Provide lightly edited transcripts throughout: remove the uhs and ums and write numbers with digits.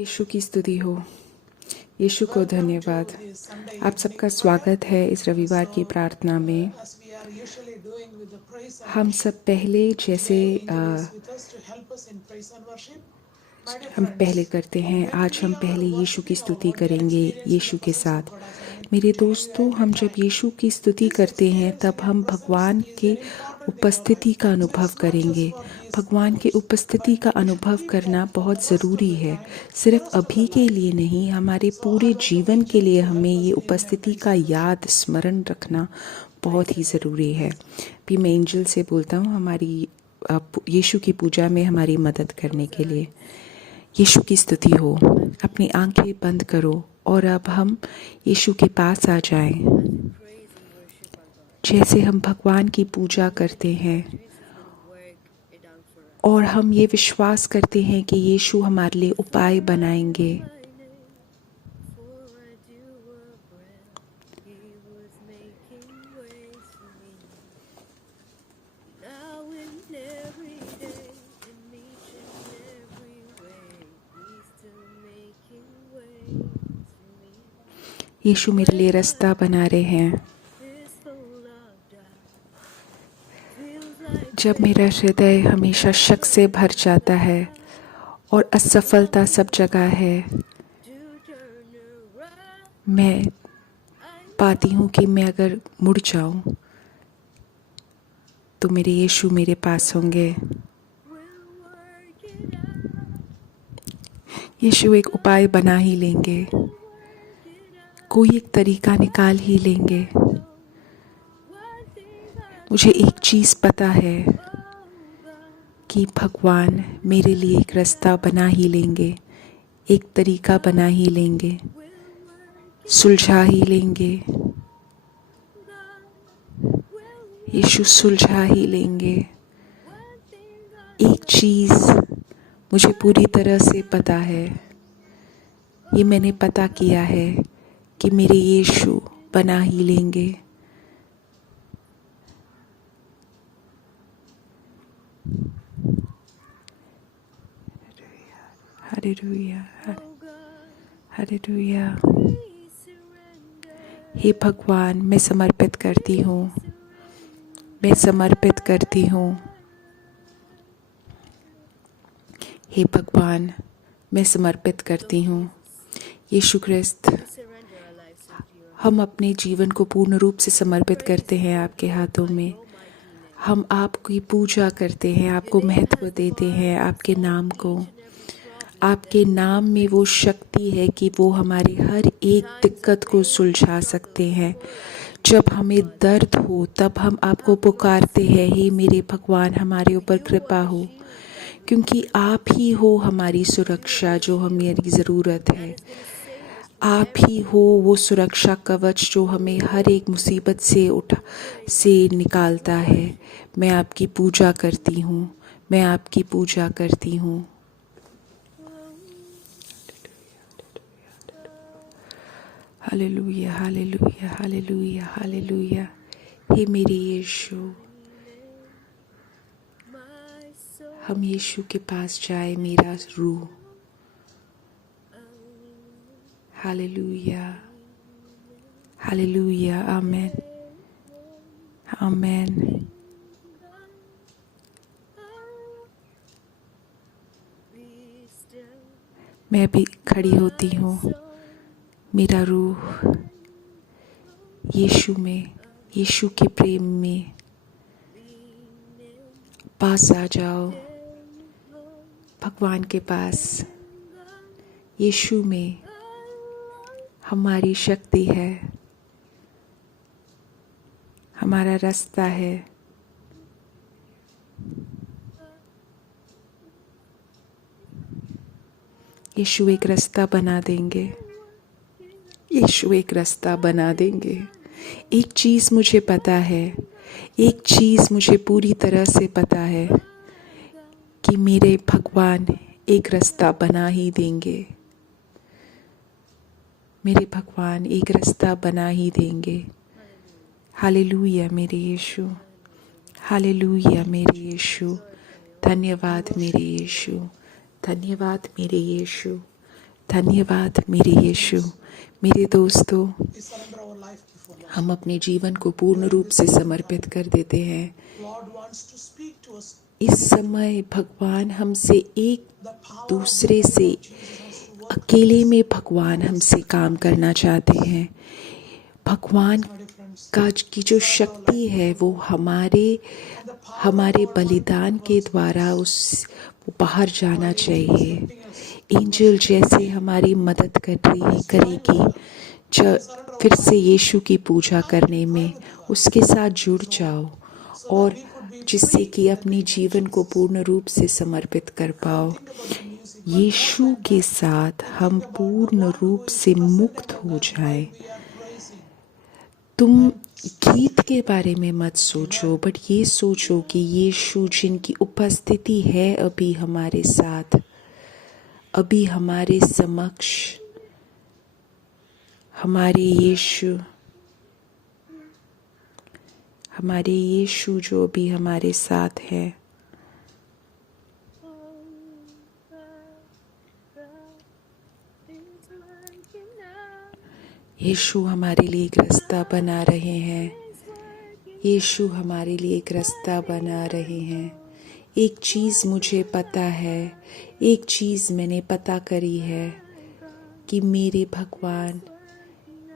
यीशु की स्तुति हो। यीशु को धन्यवाद। आप सबका स्वागत है इस रविवार की प्रार्थना में। हम सब पहले जैसे हम पहले करते हैं, आज हम पहले यीशु की स्तुति करेंगे यीशु के साथ। मेरे दोस्तों, हम जब यीशु की स्तुति करते हैं तब हम भगवान के उपस्थिति का अनुभव करेंगे। भगवान की उपस्थिति का अनुभव करना बहुत ज़रूरी है। सिर्फ अभी के लिए नहीं, हमारे पूरे जीवन के लिए हमें ये उपस्थिति का याद स्मरण रखना बहुत ही ज़रूरी है। भी मैं एंजल से बोलता हूँ हमारी यीशु की पूजा में हमारी मदद करने के लिए। यीशु की स्तुति हो। अपनी आंखें बंद करो और अब हम यीशु के पास आ जाएं। जैसे हम भगवान की पूजा करते हैं और हम ये विश्वास करते हैं कि यीशु हमारे लिए उपाय बनाएंगे। यीशु मेरे लिए रास्ता बना रहे हैं। जब मेरा हृदय हमेशा शक से भर जाता है और असफलता सब जगह है, मैं पाती हूँ कि मैं अगर मुड़ जाऊँ तो मेरे यीशु मेरे पास होंगे। यीशु एक उपाय बना ही लेंगे, कोई एक तरीका निकाल ही लेंगे। मुझे एक चीज़ पता है कि भगवान मेरे लिए एक रास्ता बना ही लेंगे, एक तरीका बना ही लेंगे, सुलझा ही लेंगे। यीशु सुलझा ही लेंगे। एक चीज़ मुझे पूरी तरह से पता है, ये मैंने पता किया है कि मेरे यीशु बना ही लेंगे। हालेलुया, हालेलुया। हे भगवान, मैं समर्पित करती हूँ, मैं समर्पित करती हूँ। हे भगवान, मैं समर्पित करती हूँ। यीशु ख्रिस्त, हम अपने जीवन को पूर्ण रूप से समर्पित करते हैं आपके हाथों में। हम आपकी पूजा करते हैं, आपको महत्व देते हैं, आपके नाम को। आपके नाम में वो शक्ति है कि वो हमारी हर एक दिक्कत को सुलझा सकते हैं। जब हमें दर्द हो तब हम आपको पुकारते हैं, हे मेरे भगवान हमारे ऊपर कृपा हो, क्योंकि आप ही हो हमारी सुरक्षा, जो हमारी ज़रूरत है। आप ही हो वो सुरक्षा कवच जो हमें हर एक मुसीबत से निकालता है। मैं आपकी पूजा करती हूँ, मैं आपकी पूजा करती हूँ। हालेलुया, हालेलुया, हालेलुया, हालेलुया। हे मेरे यीशु, हम यीशु के पास जाए मेरा रूह। हालेलुया, हालेलुया, आमेन, आमेन। मैं भी खड़ी होती हूँ। मेरा रूह यीशु में, यीशु के प्रेम में पास आ जाओ। भगवान के पास, यीशु में हमारी शक्ति है, हमारा रास्ता है। यीशु एक रास्ता बना देंगे, यीशु एक रास्ता बना देंगे। एक चीज़ मुझे पता है, एक चीज़ मुझे पूरी तरह से पता है कि मेरे भगवान एक रास्ता बना ही देंगे। मेरे भगवान एक रास्ता बना ही देंगे। हालेलुया मेरे यीशु, हालेलुया मेरे यीशु। धन्यवाद मेरे यीशु, धन्यवाद मेरे यीशु, धन्यवाद मेरे यीशु। मेरे दोस्तों, हम अपने जीवन को पूर्ण रूप से समर्पित कर देते हैं। इस समय भगवान हमसे एक दूसरे से अकेले में भगवान हमसे काम करना चाहते हैं। भगवान की जो शक्ति है वो हमारे बलिदान के द्वारा वो बाहर जाना चाहिए। एंजल जैसे हमारी मदद करेगी फिर से यीशु की पूजा करने में, उसके साथ जुड़ जाओ और जिससे कि अपनी जीवन को पूर्ण रूप से समर्पित कर पाओ। यीशु के साथ हम पूर्ण रूप से मुक्त हो जाए। तुम गीत के बारे में मत सोचो, बट ये सोचो कि यीशु जिनकी उपस्थिति है अभी हमारे साथ, अभी हमारे समक्ष, हमारे यीशु जो भी हमारे साथ है। यीशु हमारे लिए एक रास्ता बना रहे हैं। यीशु हमारे लिए एक रास्ता बना रहे हैं। एक चीज़ मुझे पता है, एक चीज़ मैंने पता करी है कि मेरे भगवान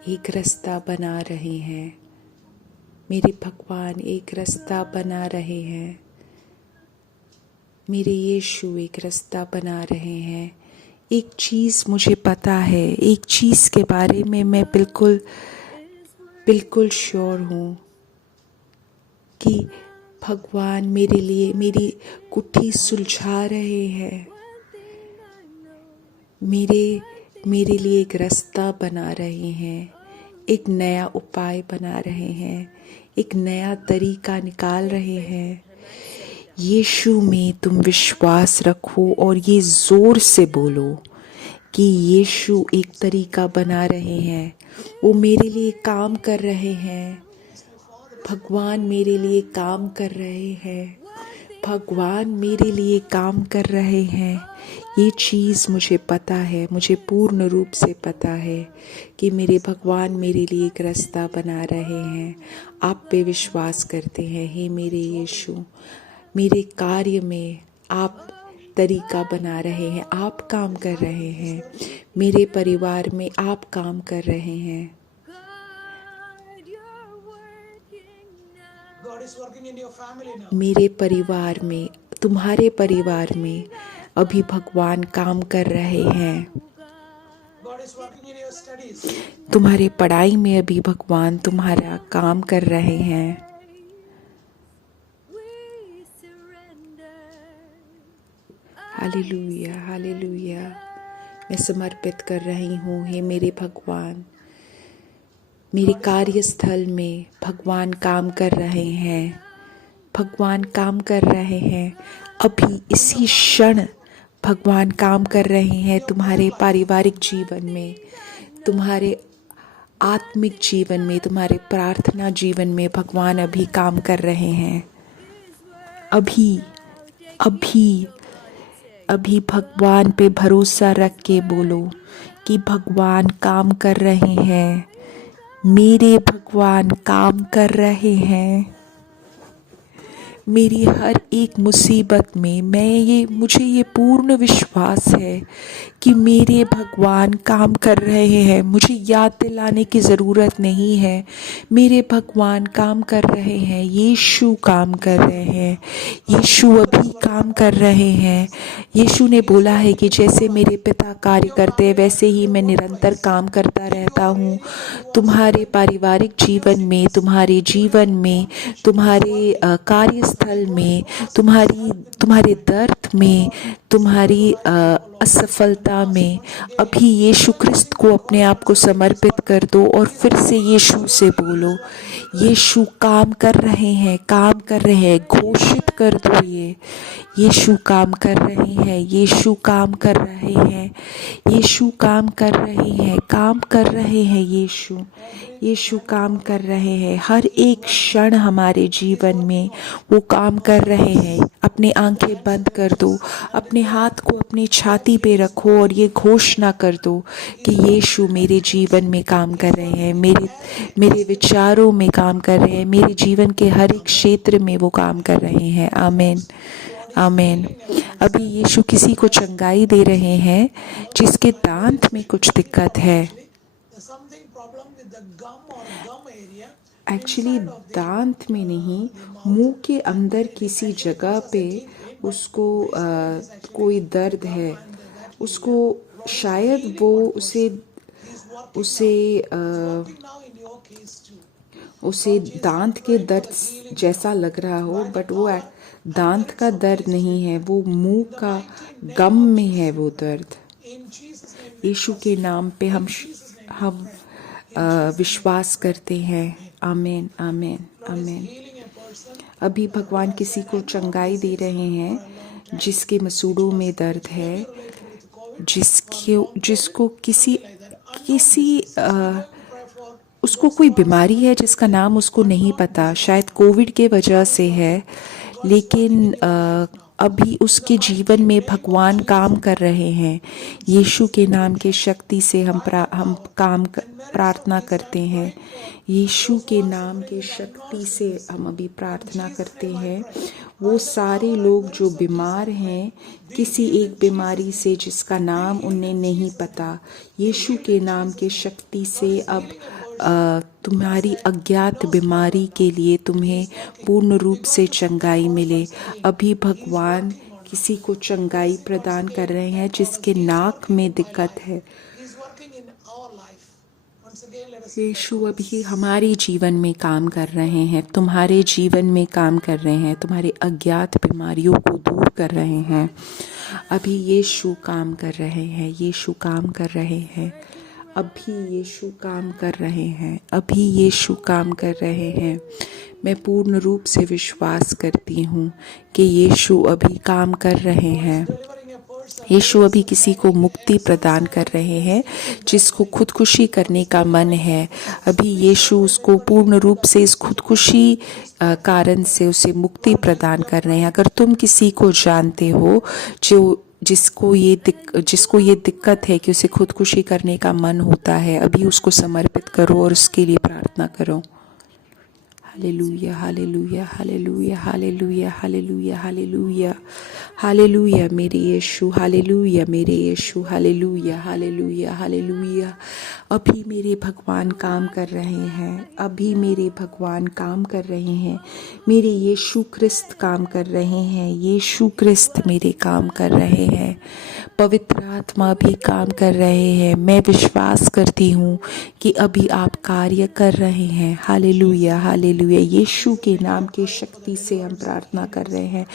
एक रास्ता बना रहे हैं। मेरे भगवान एक रास्ता बना रहे हैं। मेरे यीशु एक रास्ता बना रहे हैं। एक चीज़ मुझे पता है, एक चीज़ के बारे में मैं बिल्कुल श्योर हूँ कि भगवान मेरे लिए मेरी कुट्ठी सुलझा रहे हैं। मेरे लिए एक रास्ता बना रहे हैं, एक नया उपाय बना रहे हैं, एक नया तरीका निकाल रहे हैं। यीशु में तुम विश्वास रखो और ये ज़ोर से बोलो कि यीशु एक तरीका बना रहे हैं। वो मेरे लिए काम कर रहे हैं। भगवान मेरे लिए काम कर रहे हैं। भगवान मेरे लिए काम कर रहे हैं। ये चीज़ मुझे पता है, मुझे पूर्ण रूप से पता है कि मेरे भगवान मेरे लिए एक रास्ता बना रहे हैं। आप पे विश्वास करते हैं। हे मेरे यीशु, मेरे कार्य में आप तरीका बना रहे हैं, आप काम कर रहे हैं। मेरे परिवार में आप काम कर रहे हैं। मेरे परिवार में, तुम्हारे परिवार में अभी भगवान काम कर रहे हैं। तुम्हारे पढ़ाई में अभी भगवान तुम्हारा काम कर रहे हैं। Hallelujah, hallelujah. मैं समर्पित कर रही हूँ। हे मेरे भगवान, मेरे कार्यस्थल में भगवान काम कर रहे हैं। भगवान काम कर रहे हैं। अभी इसी क्षण भगवान काम कर रहे हैं तुम्हारे पारिवारिक जीवन में, तुम्हारे आत्मिक जीवन में, तुम्हारे प्रार्थना जीवन में भगवान अभी काम कर रहे हैं। अभी भगवान पे भरोसा रख के बोलो कि भगवान काम कर रहे हैं। मेरे भगवान काम कर रहे हैं। मेरी हर एक मुसीबत में मुझे ये पूर्ण विश्वास है कि मेरे भगवान काम कर रहे हैं। मुझे याद दिलाने की ज़रूरत नहीं है। मेरे भगवान काम कर रहे हैं। यीशु काम कर रहे हैं। यीशु अभी काम कर रहे हैं। यीशु ने बोला है कि जैसे मेरे पिता कार्य करते हैं वैसे ही मैं निरंतर काम करता रहता हूँ। तुम्हारे पारिवारिक जीवन में, तुम्हारे जीवन में, तुम्हारे कार्यस्थल में, तुम्हारे दर्द में, तुम्हारी असफलता में अभी यीशु ख्रिस्त को अपने आप को समर्पित कर दो और फिर से यीशु से बोलो, यीशु काम कर रहे हैं, काम कर रहे हैं। घोषित कर दो ये, यीशु काम कर रहे हैं, यीशु काम कर रहे हैं, यीशु काम कर रहे हैं, काम कर रहे हैं। यीशु काम कर रहे हैं। हर एक क्षण हमारे जीवन में वो काम कर रहे हैं। अब अपनी आंखें बंद कर दो, अपने हाथ को अपनी छाती पे रखो और ये घोषणा कर दो कि यीशु मेरे जीवन में काम कर रहे हैं, मेरे विचारों में काम कर रहे हैं, मेरे जीवन के हर एक क्षेत्र में वो काम कर रहे हैं। आमीन, आमीन। अभी यीशु किसी को चंगाई दे रहे हैं जिसके दांत में कुछ दिक्कत है। एक्चुअली दांत में नहीं, मुंह के अंदर किसी जगह पे उसको कोई दर्द है, उसको शायद वो उसे उसे उसे दांत के दर्द जैसा लग रहा हो, बट वो दांत का दर्द नहीं है, वो मुंह का गम में है वो दर्द। यीशु के नाम पे हम विश्वास करते हैं। आमीन, आमीन, आमीन। अभी भगवान किसी को चंगाई दे रहे हैं जिसके मसूड़ों में दर्द है, जिसको किसी उसको कोई बीमारी है जिसका नाम उसको नहीं पता, शायद कोविड के वजह से है, लेकिन अभी उसके जीवन में भगवान काम कर रहे हैं। यीशु के नाम के शक्ति से हम प्रार्थना करते हैं। यीशु के नाम के शक्ति से हम अभी प्रार्थना करते हैं। वो सारे लोग जो बीमार हैं किसी एक बीमारी से जिसका नाम उन्हें नहीं पता, यीशु के नाम के शक्ति से अब तुम्हारी अज्ञात बीमारी के लिए तुम्हें पूर्ण रूप से चंगाई मिले। अभी भगवान किसी को चंगाई प्रदान कर रहे हैं जिसके नाक में दिक्कत है। यीशु अभी हमारे जीवन में काम कर रहे हैं, तुम्हारे जीवन में काम कर रहे हैं, तुम्हारे अज्ञात बीमारियों को दूर कर रहे हैं। अभी यीशु काम कर रहे हैं, यीशु काम कर रहे हैं, अभी यीशु काम कर रहे हैं, अभी यीशु काम कर रहे हैं। मैं पूर्ण रूप से विश्वास करती हूँ कि यीशु अभी काम कर रहे हैं। यीशु अभी किसी को मुक्ति प्रदान कर रहे हैं जिसको खुदकुशी करने का मन है। अभी यीशु उसको पूर्ण रूप से इस खुदकुशी कारण से उसे मुक्ति प्रदान कर रहे हैं। अगर तुम किसी को जानते हो जिसको ये दिक्कत है कि उसे खुदकुशी करने का मन होता है, अभी उसको समर्पित करो और उसके लिए प्रार्थना करो। हालेलुया, हालेलुया, हालेलुया, हालेलुया, हालेलुया, हालेलुया, हालेलुया मेरे यीशु, हालेलुया मेरे यीशु, हालेलुया, हालेलुया, हालेलुया। अभी मेरे भगवान काम कर रहे हैं, अभी मेरे भगवान काम कर रहे हैं, मेरे यीशु क्रिस्त काम कर रहे हैं, यीशु क्रिस्त मेरे काम कर रहे हैं, पवित्र आत्मा भी काम कर रहे हैं। मैं विश्वास करती हूँ कि अभी आप कार्य कर रहे हैं। Hallelujah, hallelujah. यीशु के नाम के शक्ति से हम प्रार्थना कर रहे हैं,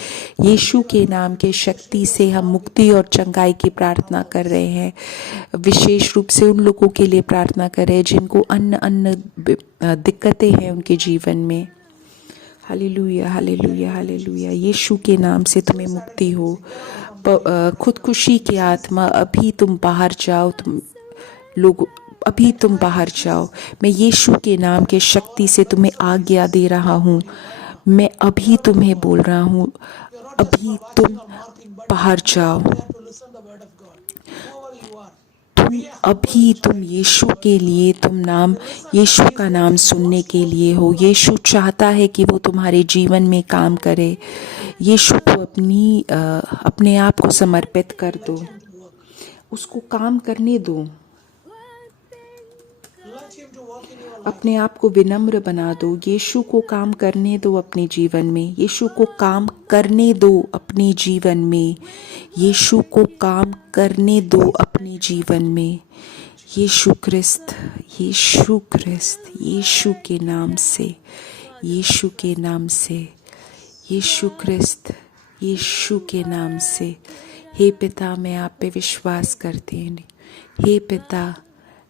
यीशु के नाम के शक्ति से हम मुक्ति और चंगाई की प्रार्थना कर रहे हैं। विशेष रूप से उन लोगों के लिए प्रार्थना कर रहे हैं जिनको अन्य दिक्कतें हैं उनके जीवन में। हालेलुया, हालेलुया, हालेलुया। यीशु के नाम से तुम्हें मुक्ति हो। खुदकुशी की आत्मा अभी तुम बाहर जाओ, अभी तुम बाहर जाओ। मैं यीशु के नाम के शक्ति से तुम्हें आज्ञा दे रहा हूँ। मैं अभी तुम्हें बोल रहा हूँ, अभी तुम बाहर जाओ। अभी तुम यीशु के लिए, यीशु का नाम सुनने के लिए हो। यीशु चाहता है कि वो तुम्हारे जीवन में काम करे। यीशु को अपने आप को समर्पित कर दो, उसको काम करने दो। अपने आप को विनम्र बना दो, यीशु को काम करने दो अपने जीवन में। यीशु को काम करने दो अपने जीवन में, यीशु को काम करने दो अपने जीवन में। यीशु क्रिस्त, यीशु क्रिस्त, यीशु के नाम से, यीशु के नाम से, यीशु क्रिस्त, यीशु के नाम से। हे पिता, मैं आप पे विश्वास करती हूँ। हे पिता,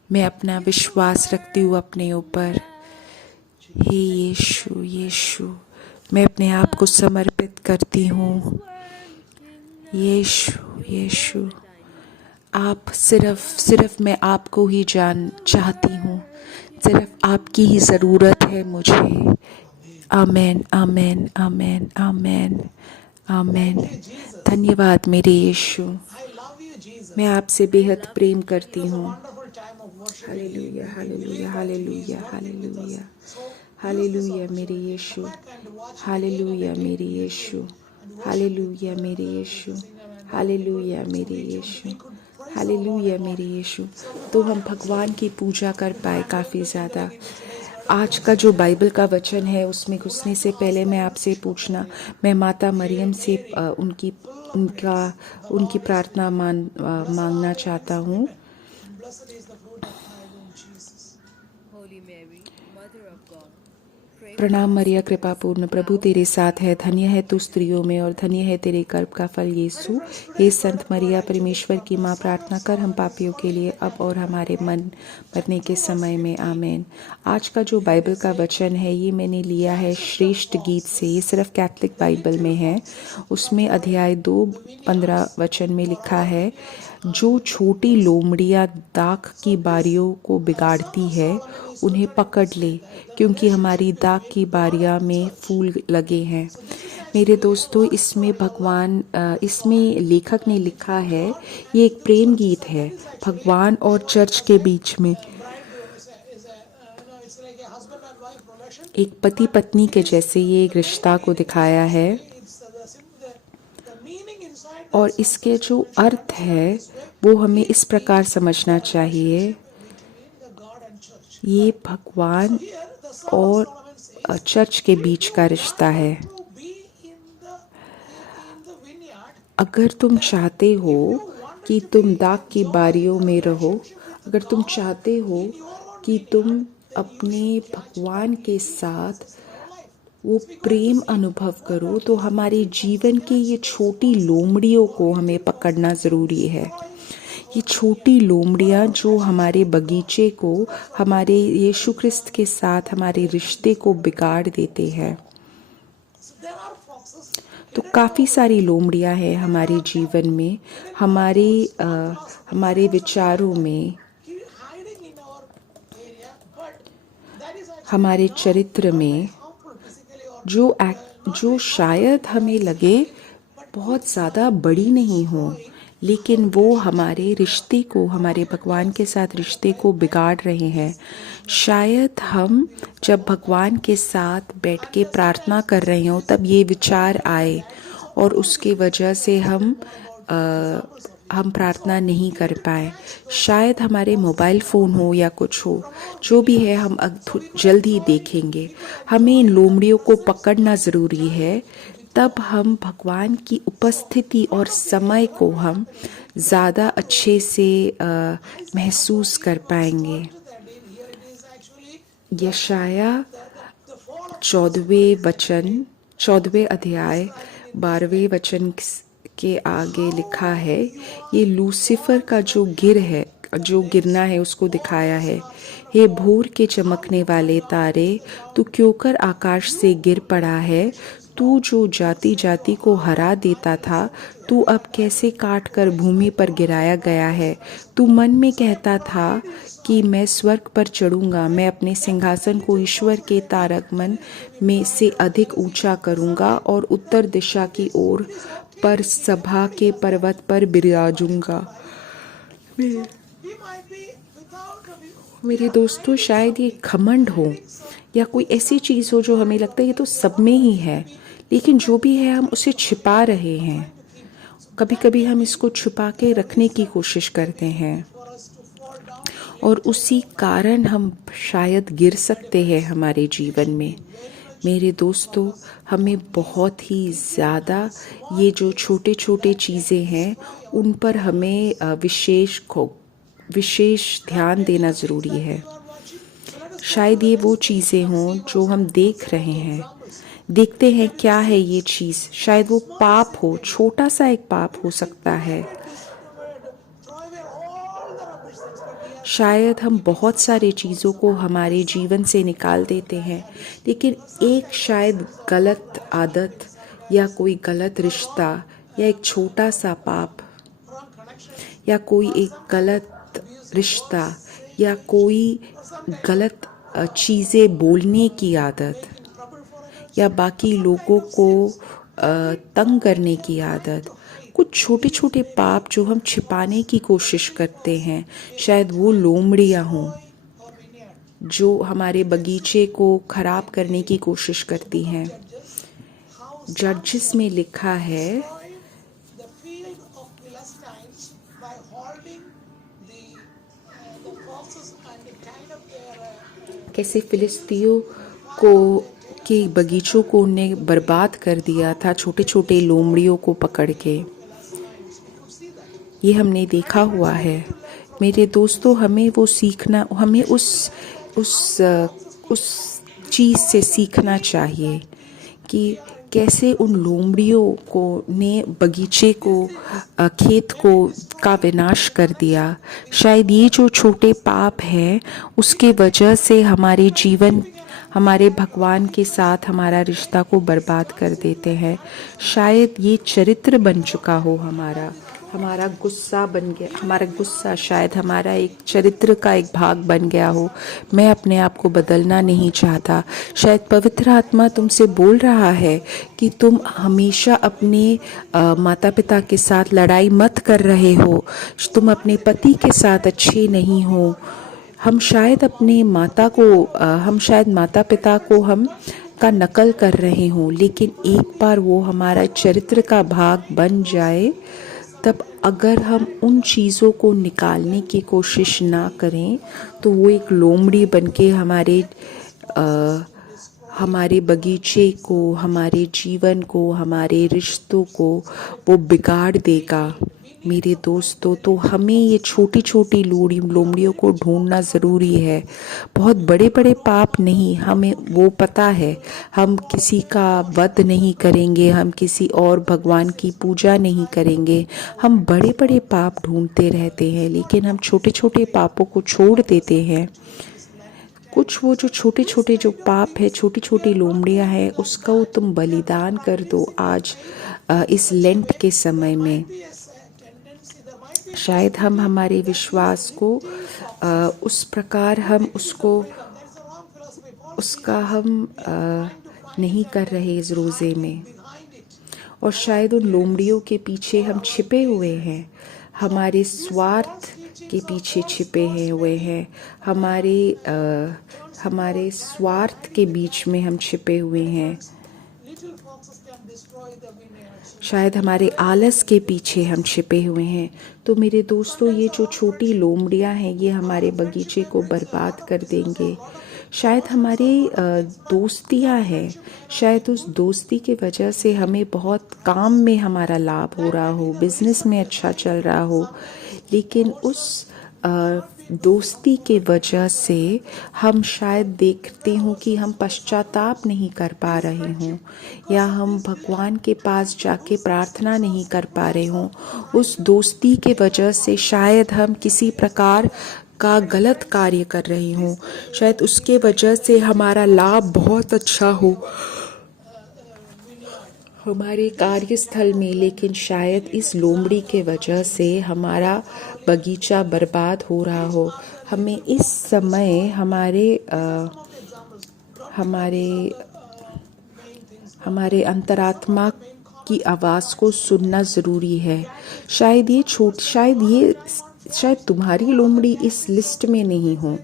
मैं अपना विश्वास रखती हूँ अपने ऊपर। हे यीशु, यीशु, मैं अपने आप को समर्पित करती हूँ। यीशु, यीशु, आप सिर्फ मैं आपको ही चाहती हूँ, सिर्फ आपकी ही ज़रूरत है मुझे। आमेन, आमेन, आमेन, आमेन, आमेन। धन्यवाद मेरे यीशु, मैं आपसे बेहद प्रेम करती हूँ। हालेलुया, हालेलुया, हालेलुया, हालेलुया, हालेलुया मेरे यीशु, हालेलुया मेरे यीशु, हालेलुया मेरे यीशु, हालेलुया मेरे यीशु, हालेलुया मेरे यीशु। तो हम भगवान की पूजा कर पाए काफ़ी ज़्यादा। आज का जो बाइबल का वचन है उसमें घुसने से पहले मैं आपसे पूछना, मैं माता मरियम से उनकी प्रार्थना मांगना चाहता हूँ। प्रणाम मरिया, कृपा पूर्ण, प्रभु तेरे साथ है, धन्य है तू स्त्रियों में और धन्य है तेरे गर्भ का फल यीशु। हे संत मरिया, परमेश्वर की माँ, प्रार्थना कर हम पापियों के लिए, अब और हमारे मरने के समय में, आमीन। आज का जो बाइबल का वचन है ये मैंने लिया है श्रेष्ठ गीत से। ये सिर्फ कैथलिक बाइबल में है। उसमें अध्याय 2:15 वचन में लिखा है, जो छोटी लोमड़ियाँ दाख की बारियों को बिगाड़ती है उन्हें पकड़ ले, क्योंकि हमारी दाख की बारियां में फूल लगे हैं। मेरे दोस्तों, इसमें लेखक ने लिखा है, ये एक प्रेम गीत है भगवान और चर्च के बीच में। एक पति पत्नी के जैसे ये एक रिश्ता को दिखाया है, और इसके जो अर्थ है वो हमें इस प्रकार समझना चाहिए। ये भगवान और चर्च के बीच का रिश्ता है। अगर तुम चाहते हो कि तुम दाख की बारियों में रहो, अगर तुम चाहते हो कि तुम अपने भगवान के साथ वो प्रेम अनुभव करो, तो हमारे जीवन की ये छोटी लोमड़ियों को हमें पकड़ना ज़रूरी है। ये छोटी लोमड़ियाँ जो हमारे बगीचे को, हमारे यीशु ख्रिस्त के साथ हमारे रिश्ते को बिगाड़ देते हैं। तो काफ़ी सारी लोमड़ियाँ हैं हमारे जीवन में, हमारे विचारों में, हमारे चरित्र में, जो शायद हमें लगे बहुत ज़्यादा बड़ी नहीं हो, लेकिन वो हमारे रिश्ते को, हमारे भगवान के साथ रिश्ते को बिगाड़ रहे हैं। शायद हम जब भगवान के साथ बैठ के प्रार्थना कर रहे हो तब ये विचार आए और उसके वजह से हम प्रार्थना नहीं कर पाए। शायद हमारे मोबाइल फ़ोन हो या कुछ हो, जो भी है हम जल्द ही देखेंगे। हमें इन लोमड़ियों को पकड़ना ज़रूरी है, तब हम भगवान की उपस्थिति और समय को हम ज़्यादा अच्छे से महसूस कर पाएंगे। यशाया 14वें अध्याय 12वें वचन के आगे लिखा है, ये लूसीफर का जो गिरना है उसको दिखाया है। हे भोर के चमकने वाले तारे, तू क्यों कर आकाश से गिर पड़ा है? तू जो जाति जाति को हरा देता था, तू अब कैसे काट कर भूमि पर गिराया गया है। तू मन में कहता था कि मैं स्वर्ग पर चढ़ूंगा, मैं अपने सिंहासन को ईश्वर के तारकमन में से अधिक ऊंचा करूंगा और उत्तर दिशा की ओर पर सभा के पर्वत पर बिराजूंगा। मेरे दोस्तों, शायद ये घमंड हो या कोई ऐसी चीज़ हो जो हमें लगता है ये तो सब में ही है, लेकिन जो भी है हम उसे छिपा रहे हैं। कभी कभी हम इसको छुपा के रखने की कोशिश करते हैं और उसी कारण हम शायद गिर सकते हैं हमारे जीवन में। मेरे दोस्तों, हमें बहुत ही ज़्यादा ये जो छोटे छोटे चीज़ें हैं उन पर हमें विशेष ध्यान देना ज़रूरी है। शायद ये वो चीज़ें हों जो हम देख रहे हैं, देखते हैं क्या है ये चीज़। शायद वो पाप हो, छोटा सा एक पाप हो सकता है। शायद हम बहुत सारे चीज़ों को हमारे जीवन से निकाल देते हैं, लेकिन एक शायद गलत आदत या कोई गलत रिश्ता या एक छोटा सा पाप या कोई एक गलत रिश्ता या कोई गलत चीज़ें बोलने की आदत या बाकी लोगों को तंग करने की आदत, कुछ छोटे छोटे पाप जो हम छिपाने की कोशिश करते हैं, शायद वो लोमड़ियाँ हों जो हमारे बगीचे को खराब करने की कोशिश करती हैं। जड्जिस में लिखा है कैसे फिलिस्तियों को के बगीचों को उन्हें बर्बाद कर दिया था छोटे छोटे लोमड़ियों को पकड़ के। ये हमने देखा हुआ है मेरे दोस्तों। हमें वो सीखना, हमें उस चीज़ से सीखना चाहिए कि कैसे उन लोमड़ियों को ने बगीचे को, खेत को का विनाश कर दिया। शायद ये जो छोटे पाप हैं उसके वजह से हमारे जीवन, हमारे भगवान के साथ हमारा रिश्ता को बर्बाद कर देते हैं। शायद ये चरित्र बन चुका हो हमारा गुस्सा बन गया, हमारा गुस्सा शायद हमारा एक चरित्र का एक भाग बन गया हो। मैं अपने आप को बदलना नहीं चाहता। शायद पवित्र आत्मा तुमसे बोल रहा है कि तुम हमेशा अपने माता पिता के साथ लड़ाई मत कर रहे हो, तुम अपने पति के साथ अच्छे नहीं हो। हम शायद माता पिता को हम का नकल कर रहे हों, लेकिन एक बार वो हमारा चरित्र का भाग बन जाए, तब अगर हम उन चीज़ों को निकालने की कोशिश ना करें तो वो एक लोमड़ी बनके हमारे बगीचे को, हमारे जीवन को, हमारे रिश्तों को वो बिगाड़ देगा। मेरे दोस्तों, तो हमें ये छोटी छोटी लोमड़ियों को ढूंढना ज़रूरी है। बहुत बड़े बड़े पाप नहीं, हमें वो पता है। हम किसी का वध नहीं करेंगे, हम किसी और भगवान की पूजा नहीं करेंगे। हम बड़े बड़े पाप ढूंढते रहते हैं, लेकिन हम छोटे छोटे पापों को छोड़ देते हैं। कुछ वो जो छोटे छोटे जो पाप है, छोटी छोटी लोमड़ियाँ हैं, उसका वो तुम बलिदान कर दो आज इस लेंट के समय में। शायद हम हमारे विश्वास को उस प्रकार हम उसका हम नहीं कर रहे इस रोज़े में, और शायद उन लोमड़ियों के पीछे हम छिपे हुए हैं, हमारे स्वार्थ के पीछे छिपे हुए हैं, हमारे स्वार्थ के बीच में हम छिपे हुए हैं। शायद हमारे आलस के पीछे हम छिपे हुए हैं। तो मेरे दोस्तों, ये जो छोटी लोमड़ियाँ हैं ये हमारे बगीचे को बर्बाद कर देंगे। शायद हमारी दोस्तियाँ हैं, शायद उस दोस्ती की वजह से हमें बहुत काम में हमारा लाभ हो रहा हो, बिजनेस में अच्छा चल रहा हो, लेकिन उस दोस्ती के वजह से हम शायद देखते हूँ कि हम पश्चाताप नहीं कर पा रहे हों, या हम भगवान के पास जाके प्रार्थना नहीं कर पा रहे हों। उस दोस्ती के वजह से शायद हम किसी प्रकार का गलत कार्य कर रहे हों, शायद उसके वजह से हमारा लाभ बहुत अच्छा हो हमारे कार्यस्थल में, लेकिन शायद इस लोमड़ी के वजह से हमारा बगीचा बर्बाद हो रहा हो। हमें इस समय हमारे अंतरात्मा की आवाज़ को सुनना ज़रूरी है। शायद तुम्हारी लोमड़ी इस लिस्ट में नहीं हो,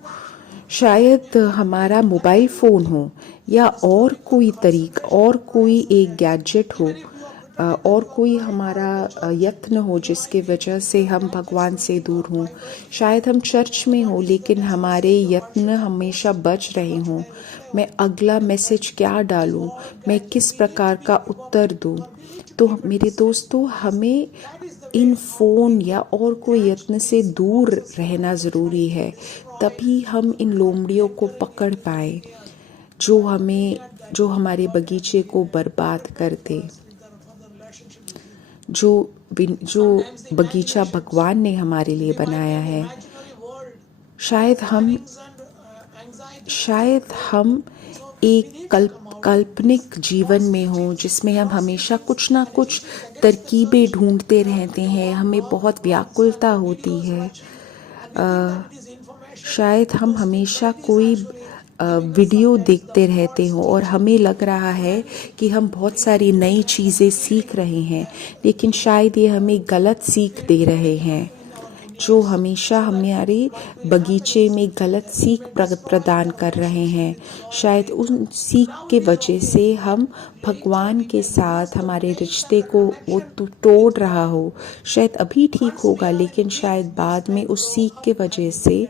शायद हमारा मोबाइल फ़ोन हो, या और कोई और कोई एक गैजेट हो, और कोई हमारा यत्न हो जिसके वजह से हम भगवान से दूर हों। शायद हम चर्च में हो, लेकिन हमारे यत्न हमेशा बच रहे हों। मैं अगला मैसेज क्या डालूं, मैं किस प्रकार का उत्तर दूं। तो मेरे दोस्तों, हमें इन फ़ोन या और कोई यत्न से दूर रहना ज़रूरी है, तभी हम इन लोमड़ियों को पकड़ पाए जो हमारे बगीचे को बर्बाद कर दे। जो बगीचा भगवान ने हमारे लिए बनाया है, शायद हम एक काल्पनिक जीवन में हो जिसमें हम हमेशा कुछ ना कुछ तरकीबें ढूंढते रहते हैं, हमें बहुत व्याकुलता होती है। शायद हम हमेशा कोई वीडियो देखते रहते हो और हमें लग रहा है कि हम बहुत सारी नई चीज़ें सीख रहे हैं, लेकिन शायद ये हमें गलत सीख दे रहे हैं, जो हमेशा हमारे बगीचे में गलत सीख प्रदान कर रहे हैं। शायद उन सीख के वजह से हम भगवान के साथ हमारे रिश्ते को वो तोड़ रहा हो। शायद अभी ठीक होगा, लेकिन शायद बाद में उस सीख के वजह से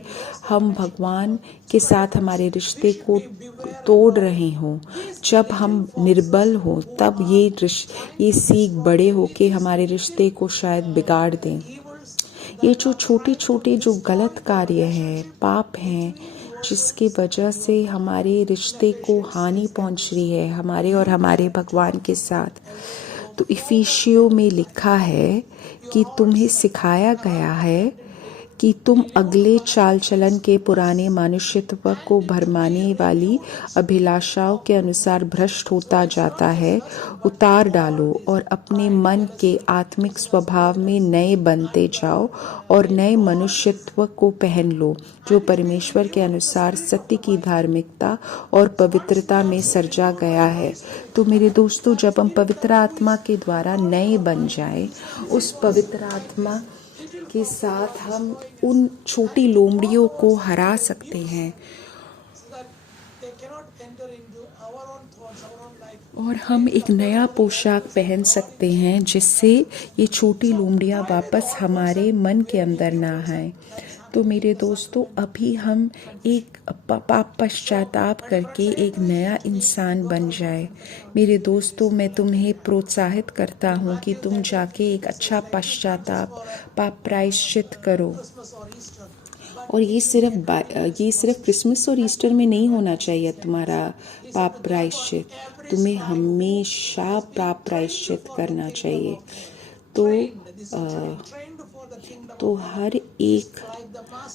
हम भगवान के साथ हमारे रिश्ते को तोड़ रहे हों। जब हम निर्बल हो तब ये सीख बड़े होके हमारे रिश्ते को शायद बिगाड़ दें। ये जो छोटे छोटे जो गलत कार्य हैं, पाप हैं, जिसकी वजह से हमारे रिश्ते को हानि पहुंच रही है हमारे और हमारे भगवान के साथ। तो इफिसियों में लिखा है कि तुम्हें सिखाया गया है कि तुम अगले चाल चलन के पुराने मनुष्यत्व को भरमाने वाली अभिलाषाओं के अनुसार भ्रष्ट होता जाता है उतार डालो और अपने मन के आत्मिक स्वभाव में नए बनते जाओ और नए मनुष्यत्व को पहन लो, जो परमेश्वर के अनुसार सत्य की धार्मिकता और पवित्रता में सृजा गया है। तो मेरे दोस्तों, जब हम पवित्र आत्मा के द्वारा नए बन जाए, उस पवित्र आत्मा के साथ हम उन छोटी लोमड़ियों को हरा सकते हैं और हम एक नया पोशाक पहन सकते हैं, जिससे ये छोटी लोमड़ियाँ वापस हमारे मन के अंदर ना आए। तो मेरे दोस्तों, अभी हम एक पाप पश्चाताप करके एक नया इंसान बन जाए। मेरे दोस्तों, मैं तुम्हें प्रोत्साहित करता हूँ कि तुम जाके एक अच्छा पश्चाताप पाप प्रायश्चित करो। और ये सिर्फ क्रिसमस और ईस्टर में नहीं होना चाहिए तुम्हारा पाप प्रायश्चित, तुम्हें हमेशा पाप प्रायश्चित करना चाहिए। तो हर एक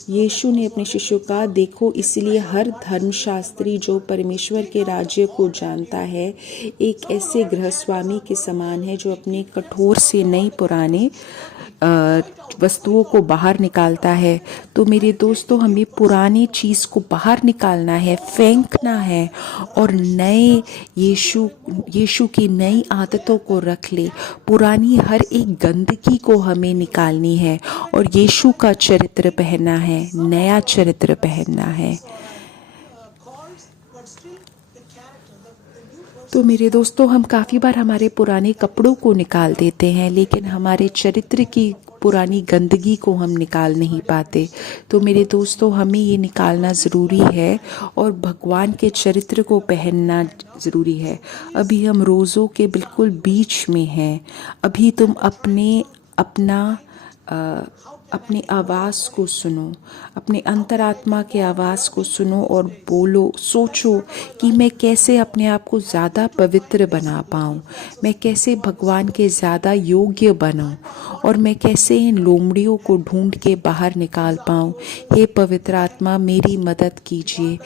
यीशु ने अपने शिष्यों का देखो, इसलिए हर धर्मशास्त्री जो परमेश्वर के राज्य को जानता है एक ऐसे गृहस्वामी के समान है जो अपने कठोर से नई पुराने वस्तुओं को बाहर निकालता है। तो मेरे दोस्तों, हमें पुरानी चीज़ को बाहर निकालना है, फेंकना है और नए यीशु की नई आदतों को रख ले। पुरानी हर एक गंदगी को हमें निकालनी है और यीशु का चरित्र पहनना है, नया चरित्र पहनना है। तो मेरे दोस्तों, हम काफ़ी बार हमारे पुराने कपड़ों को निकाल देते हैं, लेकिन हमारे चरित्र की पुरानी गंदगी को हम निकाल नहीं पाते। तो मेरे दोस्तों, हमें ये निकालना ज़रूरी है और भगवान के चरित्र को पहनना ज़रूरी है। अभी हम रोज़ों के बिल्कुल बीच में हैं। अभी तुम अपनी आवाज़ को सुनो, अपने अंतरात्मा के आवाज़ को सुनो और बोलो, सोचो कि मैं कैसे अपने आप को ज़्यादा पवित्र बना पाऊँ, मैं कैसे भगवान के ज़्यादा योग्य बनूँ और मैं कैसे इन लोमड़ियों को ढूंढ के बाहर निकाल पाऊँ। हे पवित्र आत्मा, मेरी मदद कीजिए।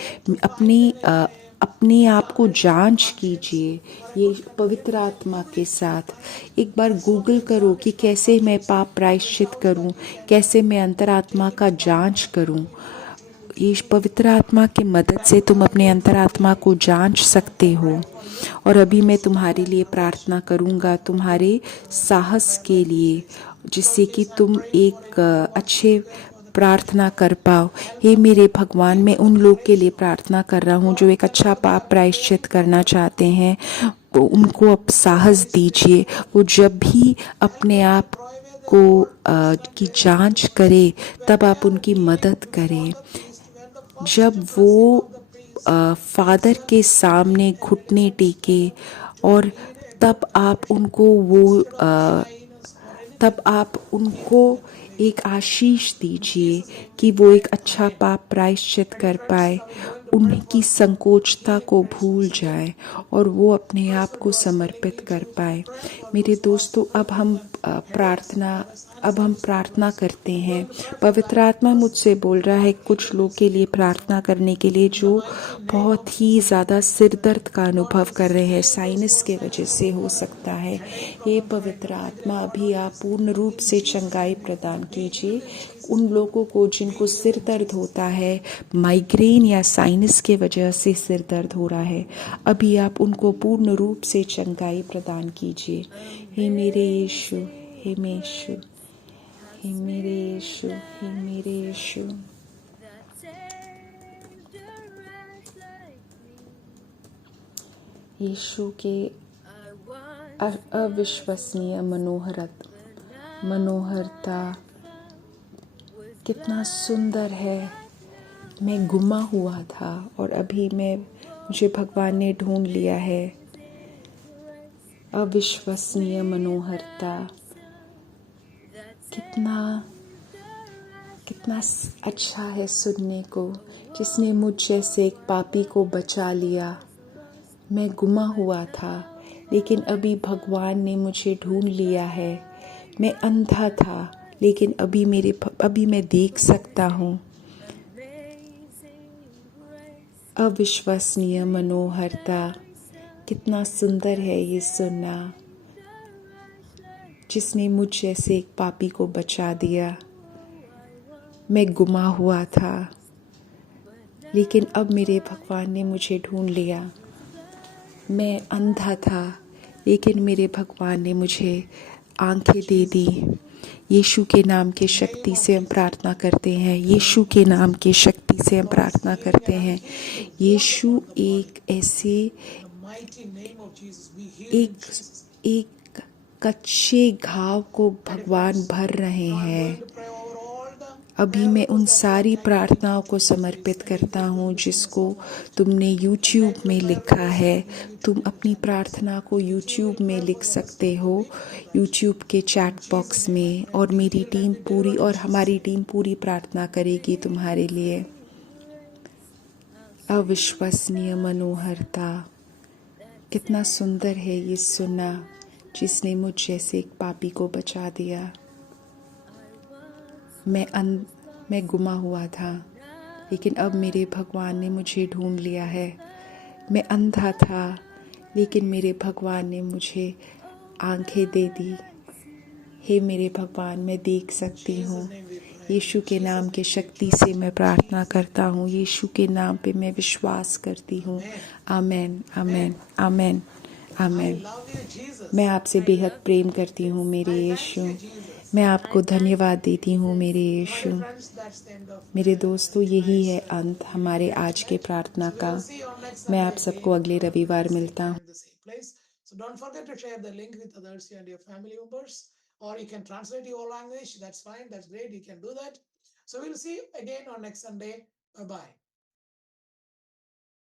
अपने आप को जांच कीजिए ये पवित्र आत्मा के साथ। एक बार गूगल करो कि कैसे मैं पाप प्रायश्चित करूं, कैसे मैं अंतरात्मा का जांच करूं। ये पवित्र आत्मा की मदद से तुम अपने अंतरात्मा को जांच सकते हो। और अभी मैं तुम्हारे लिए प्रार्थना करूंगा, तुम्हारे साहस के लिए, जिससे कि तुम एक अच्छे प्रार्थना कर पाओ। हे मेरे भगवान, मैं उन लोग के लिए प्रार्थना कर रहा हूँ जो एक अच्छा पाप प्रायश्चित करना चाहते हैं। उनको अब साहस दीजिए। वो जब भी अपने आप को की जांच करे, तब आप उनकी मदद करें। जब वो फादर के सामने घुटने टेके और तब आप उनको एक आशीष दीजिए कि वो एक अच्छा पाप प्रायश्चित कर पाए, उनकी संकोचता को भूल जाए और वो अपने आप को समर्पित कर पाए। मेरे दोस्तों, अब हम प्रार्थना अब हम प्रार्थना करते हैं। पवित्र आत्मा मुझसे बोल रहा है कुछ लोग के लिए प्रार्थना करने के लिए जो बहुत ही ज़्यादा सिर दर्द का अनुभव कर रहे हैं, साइनस के वजह से हो सकता है। हे पवित्र आत्मा, अभी आप पूर्ण रूप से चंगाई प्रदान कीजिए उन लोगों को जिनको सिर दर्द होता है, माइग्रेन या साइनस के वजह से सिर दर्द हो रहा है। अभी आप उनको पूर्ण रूप से चंगाई प्रदान कीजिए। हे मेरे यीशु, हे मेरे यीशु, हे मेरे यीशु, हे मेरे यीशु। यीशु के अविश्वसनीय मनोहरता कितना सुंदर है। मैं गुमा हुआ था और अभी मुझे भगवान ने ढूंढ लिया है। अविश्वसनीय मनोहरता कितना अच्छा है सुनने को, जिसने मुझ जैसे एक पापी को बचा लिया। मैं गुमा हुआ था लेकिन अभी भगवान ने मुझे ढूंढ लिया है। मैं अंधा था लेकिन अभी मैं देख सकता हूँ। अविश्वसनीय मनोहरता, कितना सुंदर है ये सुनना, जिसने मुझ जैसे एक पापी को बचा दिया। मैं गुमा हुआ था लेकिन अब मेरे भगवान ने मुझे ढूंढ लिया। मैं अंधा था लेकिन मेरे भगवान ने मुझे आंखें दे दी। यीशु के नाम की शक्ति से हम प्रार्थना करते हैं। यीशु के नाम की शक्ति से हम प्रार्थना करते हैं। यीशु एक ऐसे एक कच्चे घाव को भगवान भर रहे हैं। अभी मैं उन सारी प्रार्थनाओं को समर्पित करता हूँ जिसको तुमने YouTube में लिखा है। तुम अपनी प्रार्थना को YouTube में लिख सकते हो, YouTube के चैट बॉक्स में, और मेरी टीम पूरी और हमारी टीम पूरी प्रार्थना करेगी तुम्हारे लिए। अविश्वसनीय मनोहरता, कितना सुंदर है ये सुनना, जिसने मुझ जैसे एक पापी को बचा दिया। मैं गुमा हुआ था लेकिन अब मेरे भगवान ने मुझे ढूंढ लिया है। मैं अंधा था लेकिन मेरे भगवान ने मुझे आंखें दे दी। हे मेरे भगवान, मैं देख सकती हूँ। यीशु के नाम के शक्ति से मैं प्रार्थना करता हूँ। यीशु के नाम पे मैं विश्वास करती हूँ। आमेन, आमेन, आमेन, आमेन। मैं आपसे बेहद प्रेम करती हूँ मेरे यीशु। मैं आपको धन्यवाद देती हूँ मेरे यीशु। मेरे दोस्तों, यही है अंत हमारे आज के प्रार्थना का। मैं आप सबको अगले रविवार मिलता हूँ। So don't forget to share the link with others and your family members, or you can translate your language. That's fine. That's great. You can do that. So we'll see you again on next Sunday. Bye bye.